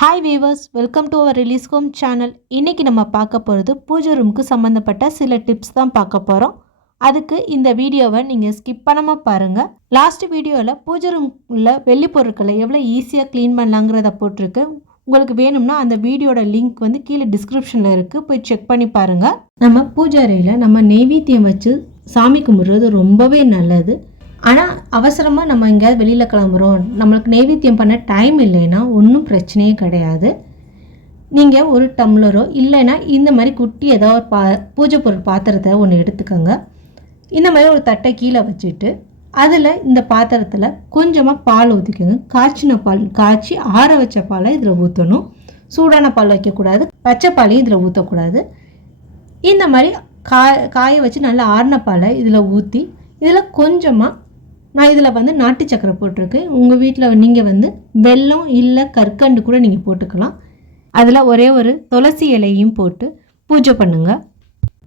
Hi viewers, welcome to our release home channel. இன்றைக்கி நம்ம பார்க்க போகிறது பூஜை ரூமுக்கு சம்மந்தப்பட்ட சில டிப்ஸ் தான் பார்க்க போகிறோம். அதுக்கு இந்த வீடியோவை நீங்கள் ஸ்கிப் பண்ணாமல் பாருங்கள். லாஸ்ட் வீடியோவில் பூஜை ரூமில் வெள்ளி பொருட்களை எவ்வளோ ஈஸியாக க்ளீன் பண்ணலாங்கிறத போட்டிருக்கு. உங்களுக்கு வேணும்னா அந்த வீடியோட லிங்க் வந்து கீழே டிஸ்கிரிப்ஷனில் இருக்குது, போய் செக் பண்ணி பாருங்கள். நம்ம பூஜை அறையில் நம்ம நெய்வேத்தியம் வச்சு சாமி கும்பிட்றது ரொம்பவே நல்லது. ஆனால் அவசரமாக நம்ம எங்கேயாவது வெளியில் கிளம்புறோம், நம்மளுக்கு நெய்வேத்தியம் பண்ண டைம் இல்லைன்னா ஒன்றும் பிரச்சனையே கிடையாது. நீங்கள் ஒரு டம்ளரோ இல்லைன்னா இந்த மாதிரி குட்டி ஏதாவது ஒரு பூஜை பொருள் பாத்திரத்தை ஒன்று எடுத்துக்கோங்க. இந்த மாதிரி ஒரு தட்டை கீழே வச்சுட்டு அதில் இந்த பாத்திரத்தில் கொஞ்சமாக பால் ஊற்றிக்கோங்க. காய்ச்சின பால், காய்ச்சி ஆற வச்ச பாலை இதில் ஊற்றணும். சூடான பால் வைக்கக்கூடாது, பச்சை பாலையும் இதில் ஊற்றக்கூடாது. இந்த மாதிரி காய வச்சு நல்லா ஆறின பாலை இதில் ஊற்றி இதில் கொஞ்சமாக நான் இதில் வந்து நாட்டு சக்கரை போட்டிருக்கேன். உங்கள் வீட்டில் நீங்கள் வந்து வெல்லம் இல்லை கற்கண்டு கூட நீங்கள் போட்டுக்கலாம். அதில் ஒரே ஒரு துளசி இலையும் போட்டு பூஜை பண்ணுங்கள்.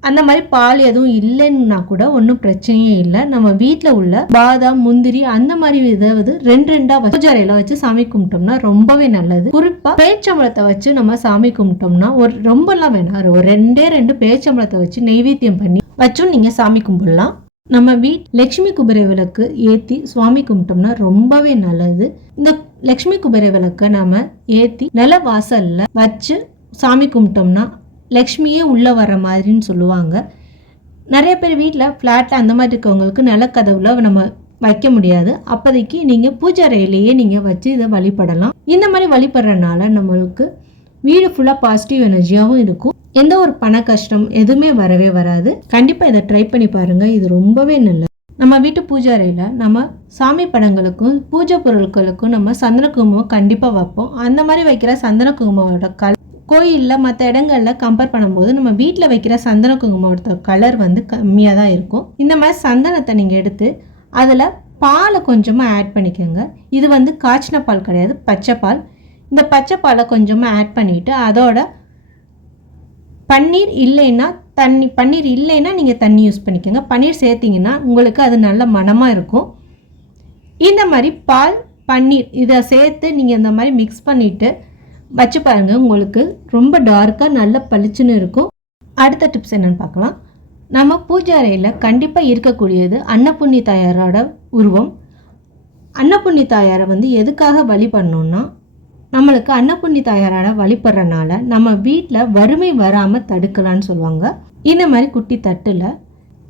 அந்த மாதிரி பால் எதுவும் இல்லைன்னா கூட ஒன்றும் பிரச்சனையே இல்லை. நம்ம வீட்டில் உள்ள பாதாம், முந்திரி அந்த மாதிரி இதாவது ரெண்டாக பூஜை அறையில் வச்சு சாமி கும்பிட்டோம்னா ரொம்பவே நல்லது. குறிப்பாக பேச்சம்பழத்தை வச்சு நம்ம சாமி கும்பிட்டோம்னா ஒரு ரொம்பலாம் வேணாம், ஒரு ரெண்டு பேச்சம்பழத்தை வச்சு நெய்வேத்தியம் பண்ணி வச்சும் நீங்கள் சாமி கும்பிடலாம். நம்ம லக்ஷ்மி குபேர விளக்கு ஏற்றி சுவாமி கும்பிட்டோம்னா ரொம்பவே நல்லது. இந்த லக்ஷ்மி குபேர விளக்கை நம்ம ஏற்றி நில வாசலில் வச்சு சாமி கும்பிட்டோம்னா லக்ஷ்மியே உள்ளே வர மாதிரின்னு சொல்லுவாங்க. நிறைய பேர் வீட்டில் ஃப்ளாட்டில் அந்த மாதிரி இருக்கவங்களுக்கு நிலக்கதவுல நம்ம வைக்க முடியாது. அப்போதைக்கு நீங்கள் பூஜை அறையிலேயே நீங்கள் வச்சு இதை வழிபடலாம். இந்த மாதிரி வழிபடுறதுனால நம்மளுக்கு வீடு ஃபுல்லாக பாசிட்டிவ் எனர்ஜியாகவும் இருக்கும். எந்த ஒரு பண கஷ்டம் எதுவுமே வரவே வராது. கண்டிப்பாக இதை ட்ரை பண்ணி பாருங்கள், இது ரொம்பவே நல்லது. நம்ம வீட்டு பூஜை அறையில் நம்ம சாமி படங்களுக்கும் பூஜை பொருட்களுக்கும் நம்ம சந்தன குங்குமம் கண்டிப்பாக வைப்போம். அந்த மாதிரி வைக்கிற சந்தன குங்குமோட கோயிலில் மற்ற இடங்களில் கம்பேர் பண்ணும்போது நம்ம வீட்டில் வைக்கிற சந்தன குங்குமோட கலர் வந்து கம்மியாக தான் இருக்கும். இந்த மாதிரி சந்தனத்தை நீங்கள் எடுத்து அதில் பாலை கொஞ்சமாக ஆட் பண்ணிக்கோங்க. இது வந்து காய்ச்சின பால் கிடையாது, பச்சை பால். இந்த பச்சை பாலை கொஞ்சமாக ஆட் பண்ணிவிட்டு அதோட பன்னீர் இல்லைன்னா நீங்கள் தண்ணி யூஸ் பண்ணிக்கோங்க. பன்னீர் சேர்த்திங்கன்னா உங்களுக்கு அது நல்ல மணமாக இருக்கும். இந்த மாதிரி பால், பன்னீர் இதை சேர்த்து நீங்கள் இந்த மாதிரி மிக்ஸ் பண்ணிவிட்டு வச்சு பாருங்கள், உங்களுக்கு ரொம்ப டார்க்காக நல்ல பளிச்சுன்னு இருக்கும். அடுத்த டிப்ஸ் என்னென்னு பார்க்கலாம். நம்ம பூஜை அறையில் கண்டிப்பாக இருக்கக்கூடியது அன்னபூர்ணி தாயாரோட உருவம். அன்னபூர்ணி தாயாரை வந்து எதுக்காக வழி பண்ணோன்னா, நம்மளுக்கு அன்னபூர்ணி தாயாரோட வழிபடுறனால நம்ம வீட்டில் வறுமை வராமல் தடுக்கலான்னு சொல்லுவாங்க. இந்த மாதிரி குட்டி தட்டில்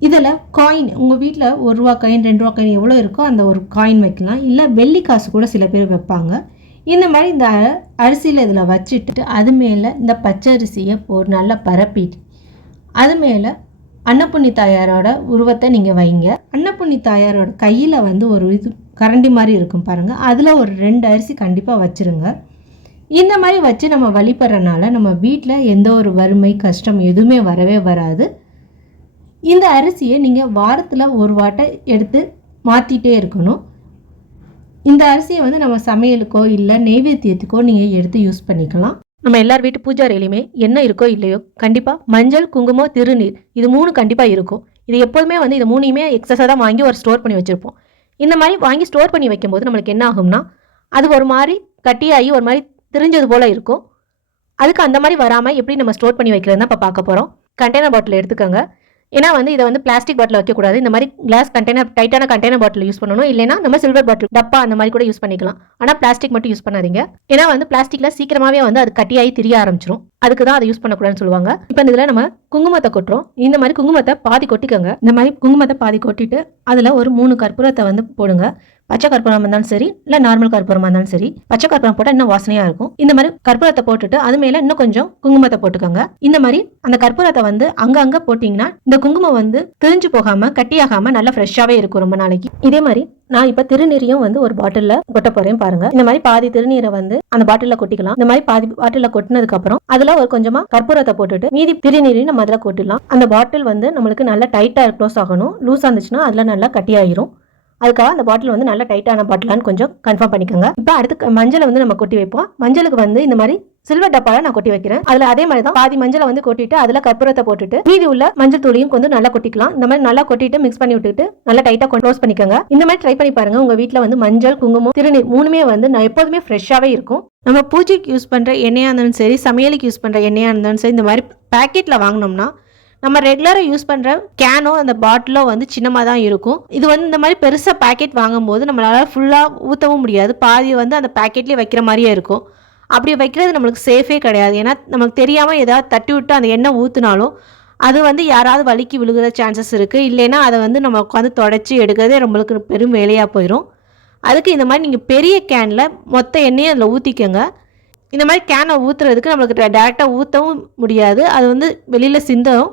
இதில் காயின், உங்கள் வீட்டில் 1 ரூபா காயின் 2 ரூபா காயின் எவ்வளோ இருக்கோ அந்த ஒரு காயின் வைக்கலாம். இல்லை வெள்ளி காசு கூட சில பேர் வைப்பாங்க. இந்த மாதிரி இந்த அரிசியில் இதில் வச்சுட்டு அது மேலே இந்த பச்சை அரிசியை நல்லா பரப்பிட்டு அது மேலே அன்னபூர்ணி தாயாரோட உருவத்தை நீங்கள் வைங்க. அன்னபூர்ணி தாயாரோட கையில் வந்து ஒரு கரண்டி மாதிரி இருக்கும் பாருங்கள், அதில் ஒரு 2 அரிசி கண்டிப்பாக வச்சுருங்க. இந்த மாதிரி வச்சு நம்ம வழிபடுறனால நம்ம வீட்டில் எந்த ஒரு வறுமை கஷ்டம் எதுவுமே வரவே வராது. இந்த அரிசியை நீங்கள் வாரத்தில் ஒரு வாட்டை எடுத்து மாற்றிட்டே இருக்கணும். இந்த அரிசியை வந்து நம்ம சமையலுக்கோ இல்லை நெய்வேத்தியத்துக்கோ நீங்கள் எடுத்து யூஸ் பண்ணிக்கலாம். நம்ம எல்லார் வீட்டு பூஜை அறையிலையுமே என்ன இருக்கோ இல்லையோ கண்டிப்பாக மஞ்சள், குங்குமம், திருநீர் இது 3 கண்டிப்பாக இருக்கும். இது எப்போதுமே வந்து இது 3யுமே எக்ஸஸாக தான் வாங்கி ஒரு ஸ்டோர் பண்ணி வச்சுருப்போம். இந்த மாதிரி வாங்கி ஸ்டோர் பண்ணி வைக்கும்போது நம்மளுக்கு என்ன ஆகும்னா, அது ஒரு மாதிரி கட்டியாகி ஒரு மாதிரி தெரிஞ்சது போல் இருக்கும். அதுக்கு அந்த மாதிரி வராமல் எப்படி நம்ம ஸ்டோர் பண்ணி வைக்கிறதுனா இப்போ பார்க்க போகிறோம். கண்டெய்னர் பாட்டில் எடுத்துக்கோங்க. ஏன்னா வந்து இதை வந்து பிளாஸ்டிக் பாட்டில் வைக்கக்கூடாது. இந்த மாதிரி கிளாஸ் கண்டெய்னர், டைட்டான கண்டெய்னர் பாட்டில் யூஸ் பண்ணணும். இல்லைனா நம்ம சில்வர் பாட்டில், டப்பா அந்த மாதிரி கூட யூஸ் பண்ணிக்கலாம். ஆனால் பிளாஸ்டிக் மட்டும் யூஸ் பண்ணாதீங்க. ஏன்னா வந்து பிளாஸ்டிக்கில் சீக்கிரமாகவே வந்து அது கட்டியாகி திரிய ஆரம்பிச்சிடும். அதுக்கு தான் அதை யூஸ் பண்ணக்கூடாதுன்னு சொல்லுவாங்க. இப்போ இதில் நம்ம குங்குமத்தை கொட்டுறோம். இந்த மாதிரி குங்குமத்தை பாதி கொட்டிக்கோங்க. இந்த மாதிரி குங்குமத்தை பாதி கொட்டிட்டு அதில் ஒரு 3 கற்பூரத்தை வந்து போடுங்க. பச்சை கற்பூரமாக இருந்தாலும் சரி, இல்லை நார்மல் கற்பூரமாக இருந்தாலும் சரி. பச்சை கற்பூரம் போட்டால் இன்னும் வாசனையாக இருக்கும். இந்த மாதிரி கற்பூரத்தை போட்டுட்டு அது மேலே இன்னும் கொஞ்சம் குங்குமத்தை போட்டுக்கோங்க. இந்த மாதிரி அந்த கற்பூரத்தை வந்து அங்கங்கே போட்டிங்கன்னா இந்த குங்குமம் வந்து திரிஞ்சு போகாமல் கட்டியாகாமல் நல்லா ஃப்ரெஷ்ஷாகவே இருக்கும் ரொம்ப நாளைக்கு. இதே மாதிரி நான் இப்போ திருநீரையும் வந்து ஒரு பாட்டிலில் கொட்ட போகிறேன் பாருங்க. இந்த மாதிரி பாதி திருநீரை வந்து அந்த பாட்டிலில் கொட்டிக்கலாம். இந்த மாதிரி பாதி பாட்டிலில் கொட்டினதுக்கு அப்புறம் அதில் ஒரு கொஞ்சமாக கற்பூரத்தை போட்டுட்டு மீதி திருநீரையும் நம்ம அதில் கொட்டிடலாம். அந்த பாட்டில் வந்து நம்மளுக்கு நல்லா டைட்டாக க்ளோஸ் ஆகணும். லூஸாக இருந்துச்சுன்னா அதில் நல்லா கட்டியாயிரும். அதுக்காக அந்த பாட்டில் வந்து நல்லா டைட்டான பாட்டிலான்னு கொஞ்சம் கன்ஃபார்ம் பண்ணிக்கோங்க. இப்போ அடுத்து மஞ்சளை வந்து நம்ம கொட்டி வைப்போம். மஞ்சளுக்கு வந்து இந்த மாதிரி சில்வர் டப்பால நான் கொட்டி வைக்கிறேன். அதுல அதே மாதிரி தான் பாதி மஞ்சளை வந்து கொட்டிட்டு அதுல கற்பூரத்தை போட்டுட்டு மீதி உள்ள மஞ்சள் தூளையும் கொஞ்சம் நல்லா கொட்டிக்கலாம். இந்த மாதிரி நல்லா கொட்டிட்டு மிக்ஸ் பண்ணி விட்டுட்டு நல்லா டைட்டா க்ளோஸ் பண்ணிக்கோங்க. இந்த மாதிரி ட்ரை பண்ணி பாருங்க. உங்க வீட்டுல வந்து மஞ்சள், குங்குமம், திருநீர் மூணுமே வந்து எப்போதுமே ஃப்ரெஷ்ஷாவே இருக்கும். நம்ம பூஜைக்கு யூஸ் பண்ற எண்ணெயா இருந்தாலும் சரி, சமையலுக்கு யூஸ் பண்ற எண்ணெயா இருந்தாலும் சரி, இந்த மாதிரி பேக்கெட்ல வாங்கினோம்னா நம்ம ரெகுலராக யூஸ் பண்ணுற கேனோ அந்த பாட்டிலோ வந்து சின்னமாக தான் இருக்கும். இது வந்து இந்த மாதிரி பெருசாக பேக்கெட் வாங்கும்போது நம்மளால் ஃபுல்லாக ஊற்றவும் முடியாது. பாதி வந்து அந்த பேக்கெட்லேயே வைக்கிற மாதிரியே இருக்கும். அப்படி வைக்கிறது நம்மளுக்கு சேஃபே கிடையாது. ஏன்னா நமக்கு தெரியாமல் ஏதாவது தட்டி விட்டு அந்த எண்ணெய் ஊற்றினாலும் அது வந்து யாராவது வலிக்கு விழுகிற சான்சஸ் இருக்குது. இல்லைன்னா அதை வந்து நம்ம உட்காந்து தொடச்சி எடுக்கிறதே நம்மளுக்கு பெரும் வேலையாக போயிடும். அதுக்கு இந்த மாதிரி நீங்கள் பெரிய கேனில் மொத்த எண்ணெயை அதில் ஊற்றிக்கோங்க. இந்த மாதிரி கேனை ஊற்றுறதுக்கு நம்மளுக்கு டேரெக்டாக ஊற்றவும் முடியாது. அது வந்து வெளியில் சிந்தும்.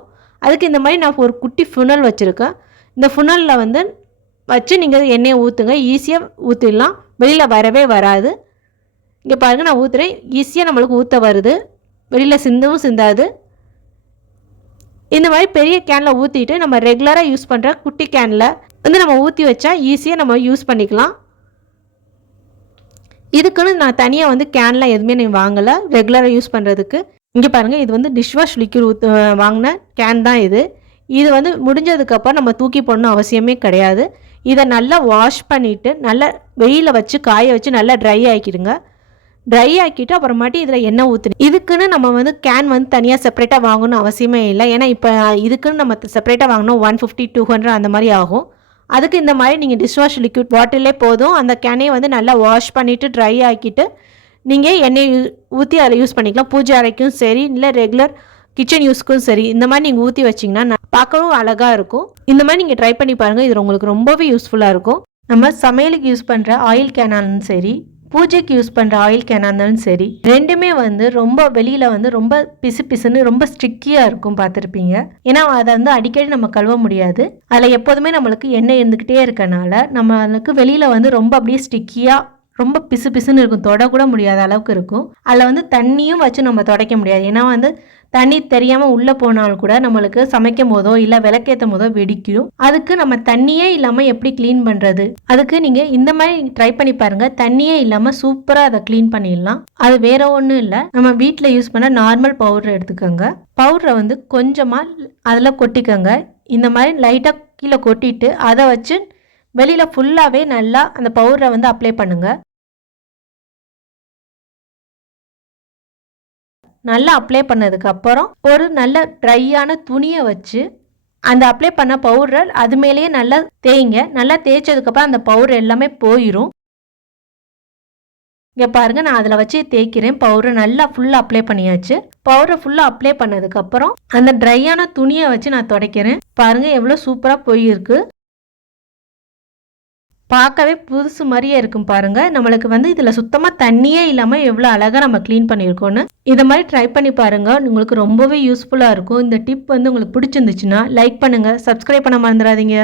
அதுக்கு இந்த மாதிரி நான் ஒரு குட்டி ஃபுனல் வச்சுருக்கேன். இந்த ஃபுனலில் வந்து வச்சு நீங்கள் எண்ணெயை ஊற்றுங்க. ஈஸியாக ஊற்றிடலாம், வெளியில் வரவே வராது. இங்கே பாருங்கள், நான் ஊற்றுறேன். ஈஸியாக நம்மளுக்கு ஊற்ற வருது, வெளியில் சிந்தவும் சிந்தாது. இந்த மாதிரி பெரிய கேனில் ஊற்றிட்டு நம்ம ரெகுலராக யூஸ் பண்ணுற குட்டி கேனில் வந்து நம்ம ஊற்றி வச்சா ஈஸியாக நம்ம யூஸ் பண்ணிக்கலாம். இதுக்குன்னு நான் தனியாக வந்து கேன்லாம் எதுவுமே நான் வாங்கலை ரெகுலராக யூஸ் பண்ணுறதுக்கு. இங்கே பாருங்கள், இது வந்து டிஷ்வாஷ் லிக்விட் வாங்கின கேன் தான் இது. இது வந்து முடிஞ்சதுக்கப்புறம் நம்ம தூக்கி போடணும் அவசியமே கிடையாது. இதை நல்லா வாஷ் பண்ணிவிட்டு நல்லா வெயிலில் வச்சு காய வச்சு நல்லா ட்ரை ஆக்கிடுங்க. ட்ரை ஆக்கிட்டு அப்புறமாட்டி இதில் எண்ணெய் ஊற்றுங்க. இதுக்குன்னு நம்ம வந்து கேன் வந்து தனியாக செப்பரேட்டாக வாங்கணும் அவசியமே இல்லை. ஏன்னா இப்போ இதுக்குன்னு நம்ம செப்பரேட்டாக வாங்கணும் 150-200 அந்த மாதிரி ஆகும். அதுக்கு இந்த மாதிரி நீங்கள் டிஷ்வாஷ் லிக்விட் பாட்டிலே போதும். அந்த கேனையை வந்து நல்லா வாஷ் பண்ணிவிட்டு ட்ரை ஆக்கிட்டு நீங்கள் எண்ணெய் ஊற்றி அதில் யூஸ் பண்ணிக்கலாம். பூஜை அறைக்கும் சரி, இல்லை ரெகுலர் கிச்சன் யூஸ்க்கும் சரி, இந்த மாதிரி நீங்கள் ஊற்றி வச்சிங்கன்னா பார்க்கவும் அழகாக இருக்கும். இந்த மாதிரி நீங்கள் ட்ரை பண்ணி பாருங்கள். இது உங்களுக்கு ரொம்பவே யூஸ்ஃபுல்லாக இருக்கும். நம்ம சமையலுக்கு யூஸ் பண்ணுற ஆயில் கேனாலும் சரி, பூஜைக்கு யூஸ் பண்ணுற ஆயில் கேனாக இருந்தாலும் சரி, ரெண்டுமே வந்து ரொம்ப வெளியில் வந்து ரொம்ப பிசு பிசுன்னு ரொம்ப ஸ்ட்ரிக்கியாக இருக்கும், பார்த்துருப்பீங்க. ஏன்னா அதை வந்து அடிக்கடி நம்ம கழுவ முடியாது. அதில் எப்போதுமே நம்மளுக்கு எண்ணெய் இருந்துக்கிட்டே இருக்கனால நம்மளுக்கு வெளியில் வந்து ரொம்ப அப்படியே ஸ்டிக்கியாக ரொம்ப பிசு பிசுன்னு இருக்கும், தொடக்கூட முடியாத அளவுக்கு இருக்கும். அதில் வந்து தண்ணியும் வச்சு நம்ம துடைக்க முடியாது. ஏன்னா வந்து தண்ணி தெரியாமல் உள்ளே போனாலும் கூட நம்மளுக்கு சமைக்கும் போதோ இல்லை விளக்கேற்றும் போதோ வெடிக்கும். அதுக்கு நம்ம தண்ணியே இல்லாமல் எப்படி க்ளீன் பண்ணுறது? அதுக்கு நீங்கள் இந்த மாதிரி ட்ரை பண்ணி பாருங்கள். தண்ணியே இல்லாமல் சூப்பராக அதை க்ளீன் பண்ணிடலாம். அது வேற ஒன்றும் இல்லை, நம்ம வீட்டில் யூஸ் பண்ண நார்மல் பவுடர் எடுத்துக்கோங்க. பவுடரை வந்து கொஞ்சமாக அதில் கொட்டிக்கோங்க. இந்த மாதிரி லைட்டாக கீழே கொட்டிட்டு அதை வச்சு வெளியில் ஃபுல்லாகவே நல்லா அந்த பவுடரை வந்து அப்ளை பண்ணுங்கள். நல்லா அப்ளை பண்ணதுக்கு அப்புறம் ஒரு நல்ல ட்ரையான துணியை வச்சு அந்த அப்ளை பண்ண பவுடர் அது மேலேயே நல்லா தேய்ங்க. நல்லா தேய்ச்சதுக்கப்புறம் அந்த பவுடர் எல்லாமே போயிடும். இங்கே பாருங்கள், நான் அதில் வச்சு தேய்க்கிறேன். பவுடர் நல்லா ஃபுல்லாக அப்ளை பண்ணியாச்சு. பவுடர் ஃபுல்லாக அப்ளை பண்ணதுக்கப்புறம் அந்த ட்ரையான துணியை வச்சு நான் துடைக்கிறேன். பாருங்கள் எவ்வளோ சூப்பராக போயிருக்கு. பார்க்கவே புதுசு மாதிரியே இருக்கும் பாருங்க. நம்மளுக்கு வந்து இதில் சுத்தமாக தண்ணியே இல்லாமல் எவ்வளோ அழகாக நம்ம க்ளீன் பண்ணியிருக்கோன்னு. இதை மாதிரி ட்ரை பண்ணி பாருங்க, உங்களுக்கு ரொம்பவே யூஸ்ஃபுல்லாக இருக்கும். இந்த டிப் வந்து உங்களுக்கு பிடிச்சிருந்துச்சுன்னா லைக் பண்ணுங்கள், சப்ஸ்கிரைப் பண்ண மறந்துடாதீங்க.